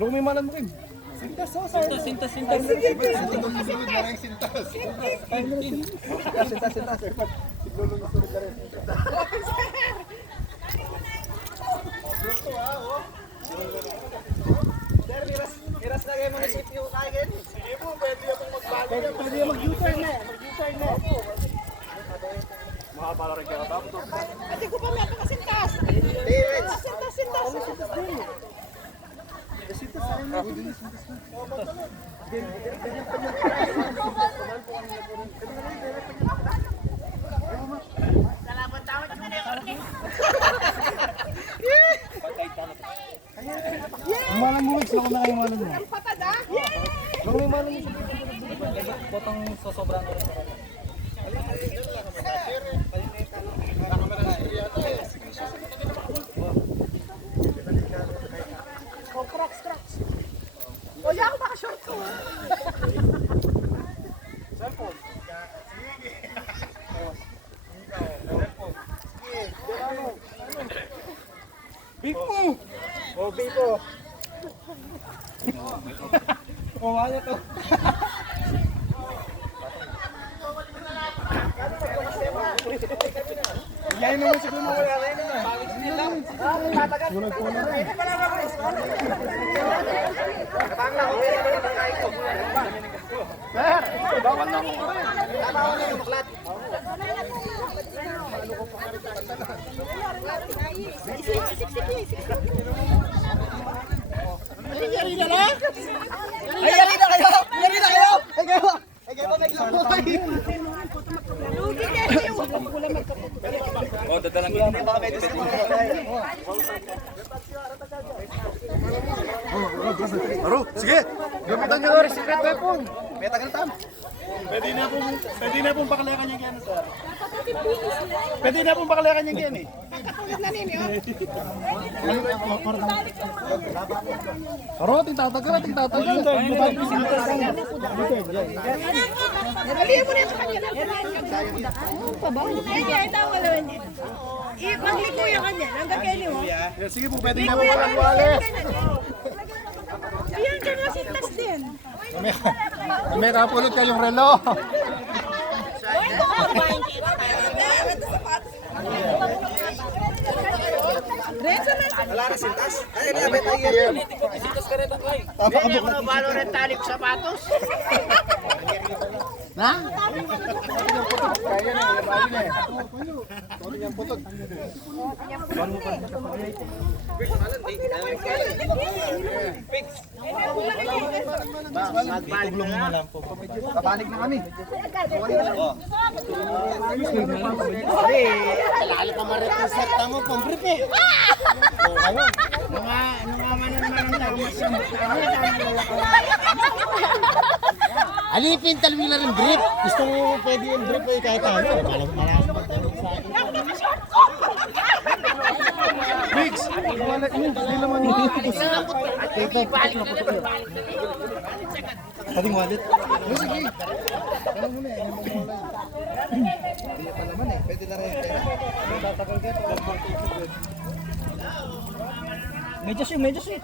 Lumimalan mo rin. Sintas, sintas. Sintas. Maraming sintas. Sintas. Siglulong gusto rin ka rin. Gusto oh. Sir, miras na kayo munisipyo kain. Sige po, pwede akong magbago. Pwede mag-U-turn na. Mag-U-turn na. Mahaba rin kaya tapos. Ate ko pa may ako kasintas. Sintas. Salamat tawad ka na yung Malang mo, gusto ko na kayo malang mo. Ang patad ah. Nung may malang mo. Potong sosobrang ko rin. Oh, cracks. O, yan ako baka-short ko. Cellphone. Bipo! Oh, Bipo! Oh, ano to? Yan naman siguro na wala rin na. Pawis nila. Tatagal. Bawal na mo rin. Bawal na yung baklat. Yari na lang? Ay, yari na kayo! Yari na kayo! Ay, kayo naglamoy! Oh, dadalang kita. Baka medyo sila Aro, sige! Gamitan nyo na rin secret weapon! May tagal-tam! Pwede na pong pakalakan yung gyan, sir. Pwede na pong pakalakan yung gyan eh. Katulad na ninyo. Aro, tingtatagal. Nalihin mo na yung sa kanya. Ano pa ba? Ay, tama naman yun. Maglikuya ka niya. Hanggang kayo mo. Sige po, pwede na po walang wales. Ayan ka nga sintas din. May kapulot kayong relo. Wala na sintas? Ay, nabit na yun. Sintas ka rin ang kay. Tapakabuk na. Paano rin talip sapatos? Na? Kaya na, ilabali na eh. Sorry niyang putod. Magtuglong mo na lang po. Kapanig na kami. Lalo ka ma-represent mo, pambrip eh. Mga manan-manan na masambot na alipin talaga na rin brief. Gusto mo pwede yung brief eh kahit ano. Malakas pa tayo sa akin. Mix! Hindi naman yung ating wallet. Sige. Alam mo na eh. Hindi pa naman eh. Pwede na rin. Tatagal ka. Medyo sweet.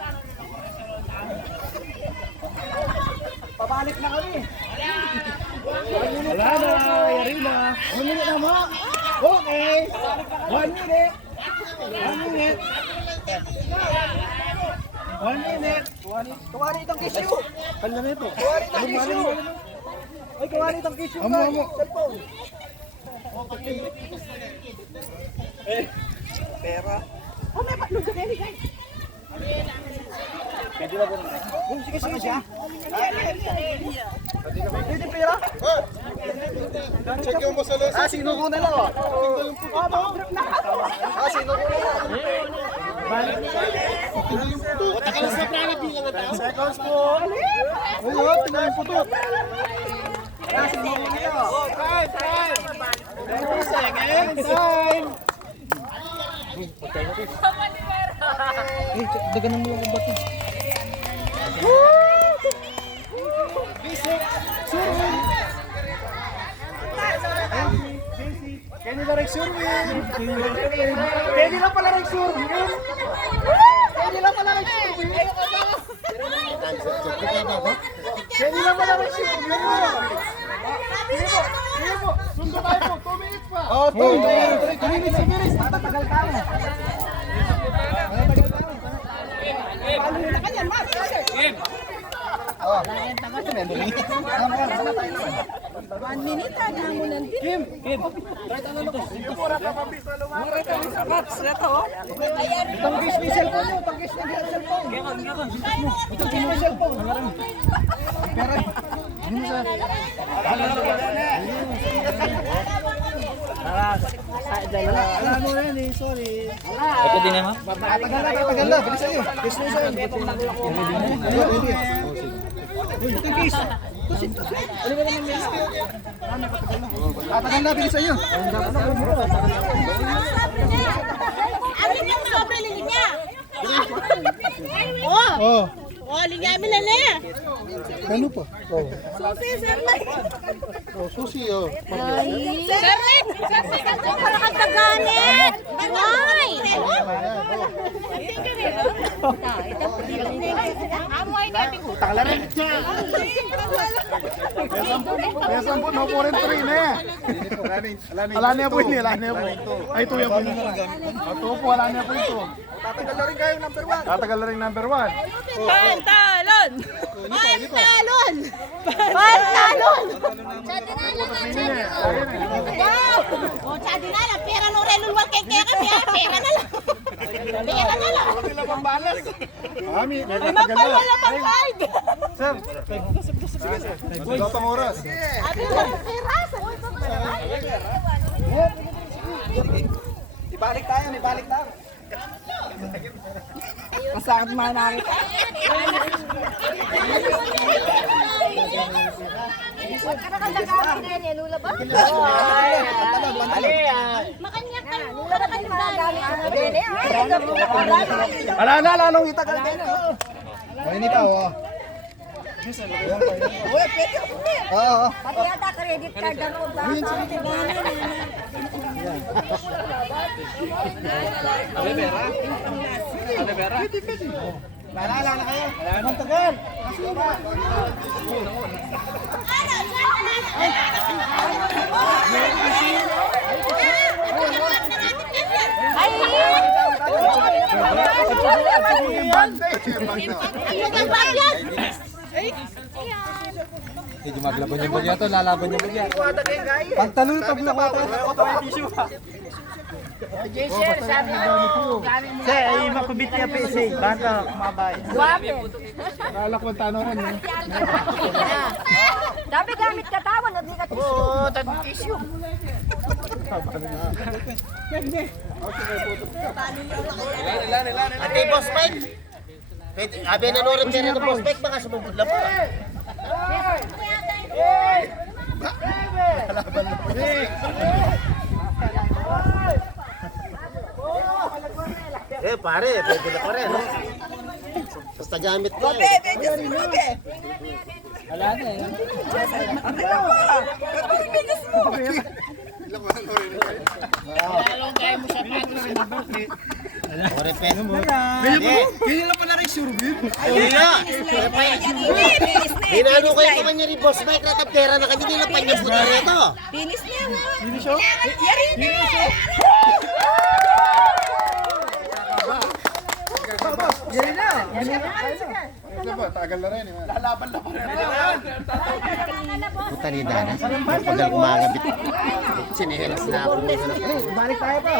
Pabalik na kami. Wala na, yari na. 1 minute na mo. Okay. 1 minute. 1 minute. Kuwari itong tissue. Kala na ito. Kuwari itong tissue. Ay, kuwari itong tissue. Amo. Cellphone. Pera. Oh, may patlog ka kayo, guys. Pwede ba po? Sige siya. Pwede pera? Check yung masalas. Sino ko na lang oh. Sino ko na lang. Takalas na prana bilang na tao. Seconds po. Ayun, tingnan yung putot. Sino ko na lang. Time. 30 seconds. Time. Daganan mo lang ang bato. Kenny na rin surwin! Kenny lang pala rin surwin! Kenny lang pala rin surwin! Kenny lang pala rin surwin! Sige po! Sundo tayo po! 2 minutes pa! Oo, 2 minutes! 2 minutes! Matatagal tayo! Kim! Itong case ni cellphone nyo! Itong case ni cellphone! Itong case ni cellphone! Pera! Ano sa... Alam mo yan eh, sorry. Ito din naman. Tatagal na, bilisan nyo. Case ni cellphone. Itong case. Tatagal na, bilisan nyo. Alin yung sobre linya? Oh! Oh, Oh, linya mo na na. ano pa? Oh, Susi, sir. oh susi oh. Sir, ako para kang taganit. Why? Amoy natin ko. Takala rin. Besan po, no 43 na eh. Ala niya po ini, ala niya po. Ay, ito yan po yun. Ito po, ala niya po ito. Tatagal na rin kayo number 1. Tatagal na rin number 1. Pantalon! Pantalon! Pantalon! O, tsadi na lang. Pera nung renulwal kay kaya kami ha. Pera na lang. Pera na lang. Sila pang balas. Ami, may tatagal Mapal na. wala pang card. Sir, datang oras. Abi mo, pera. Ibalik tayo, ibalik tayo. Masakit manakit. Makanyak ka. Lula na kayo Ala nung itagal din. Oh, ini pa oh. Oo. Pati yata credit card ang Naalala na kayo. Anong tagal? Medyo maglaban yung bagya to, lalaban yung bagya. Pagtalon pag nakota. Say, ay makubit niya pa say, bata kumabay. Naalala ko tano rin. Dapat gamit katawan at di ka Oo, tag-tissue. Ate, boss Mike. Abi na norin siya ng boss Mike, baka sumubod lang po. Pare, pwede na pa rin. Basta gamit ko. Wala na eh. Ore peso mo. Kaya lang pala rin surbit. Iya. Hinano ko yung kamanya ni boss Mike, rataptera na kanya nila panyang puto rito. Finish niya na. Finish oh. Yari na. Yan na. Ito ba, tagal na rin. Lalaban na pa rin. Puta ni Dana. Pagdal kumagabit. Sinihelas na ako. Balik tayo pa.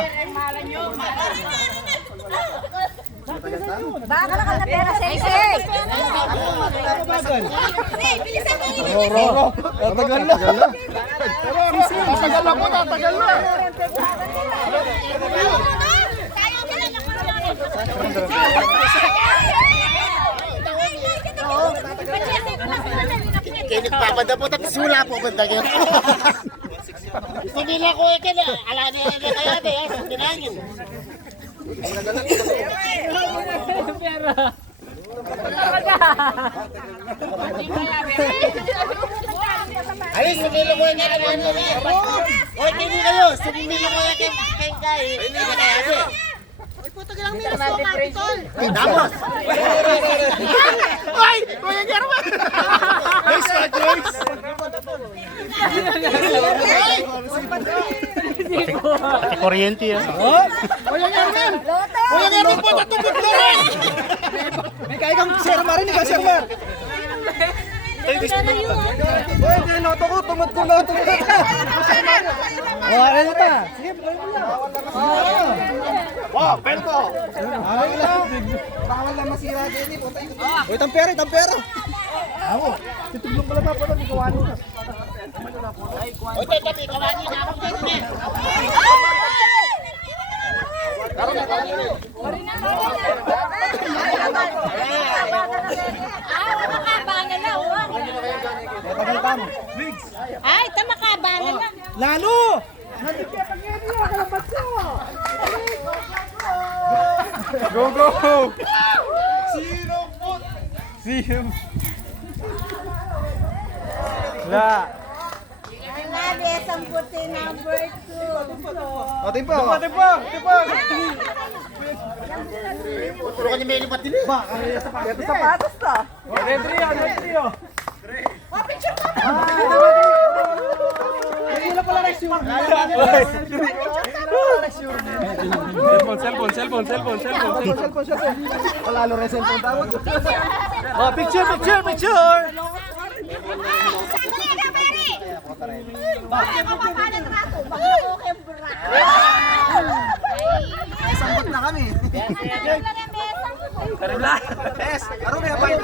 Baka na ka na pera sa isa. Bilisan mo. Roro. Tatagal na. Tatagal na po, tatagal na. Kaya nagpapadapot at sula po banda yun. Gusto nila ko kaya ala na kaya de sa tinangin. Alis, sumilo ko yan kay Oy, hindi kayo. Sumilo ko yan kay Hindi na kaya siya. Damos! Ay! Kuya German! Nice one, Joyce! Pati kuryente yan. Kuya German! Kuya German po, tatubot na rin! May kaya kang Sir Mar, hindi ka Sir Mar? Uy, dinoto ko, tumot ko na, tumot ko na! Wala na ta! Sige, play mo lang! Wow, pelto! Bawal na masira din eh. Uy, tampera, tampera! Ako, titublong pala pa po na, ikawani na. Oy, tabi, kawani na ako dito eh. Ay, tamakaba na lang. Lalo! Go, go! Zero foot! Zero. La. Nade, samputi number 2. O, timpo! Timpo! Timpo! Puro ka ni Meli ba't dili? Sapatos to. Retrio! Retrio! Palalo rin cellphone tawag. Oh, picture, picture, picture! Bakit ako papalan rato? Bakit ako kembra? Sambot na kami. Ay, Karula! Yes! Karula, may